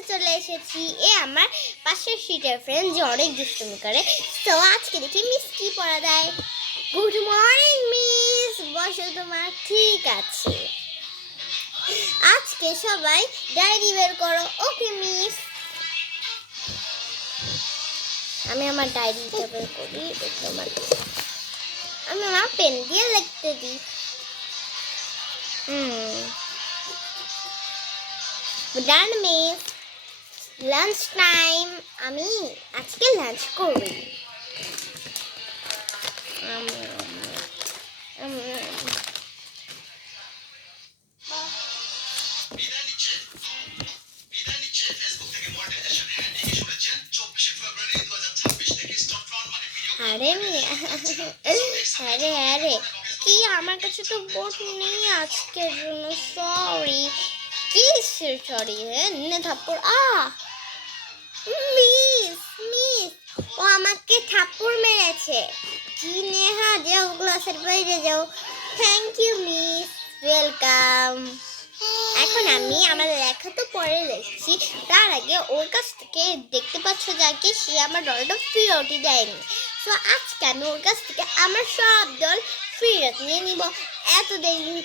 পড়াতে চলে এসেছি। আমার পাশের সিটের ফ্রেন্ড যে অনেক দুষ্টুমি করে। তো আজকে দেখি মিস কি পড়া দেয়। গুড মর্নিং মিস, বসো তোমার। ঠিক আছে, আজকে সবাই ডায়েরি বের করো। ওকে মিস। আমি আমার ডায়েরিটা বের করি। আমি আমার পেন দিয়ে লিখতে দিই। ডান মিস। Lunch time. আমি আজকে লাঞ্চ করি। আরে আরে কি, আমার কাছে তো বোর্ড নেই আজকের জন্য। সরি। কি সরি? হ্যাঁ, থাপ্পড়। মিস মিস, ও আমাকে থাপ্পড় মেরেছে। কি নেহা, যাও ক্লাসের বাইরে যাও। Thank you miss, welcome. এখন আমি আমার লেখা তো পরে লিখছি, তার আগে ওর কাছ থেকে দেখতে পাচ্ছ যাকে সে আমার ডলটা ফেরতই দেয়নি। তো আজকে আমি ওর কাছ থেকে আমার সব ডল ফেরত নিয়ে নিব। এত দেরি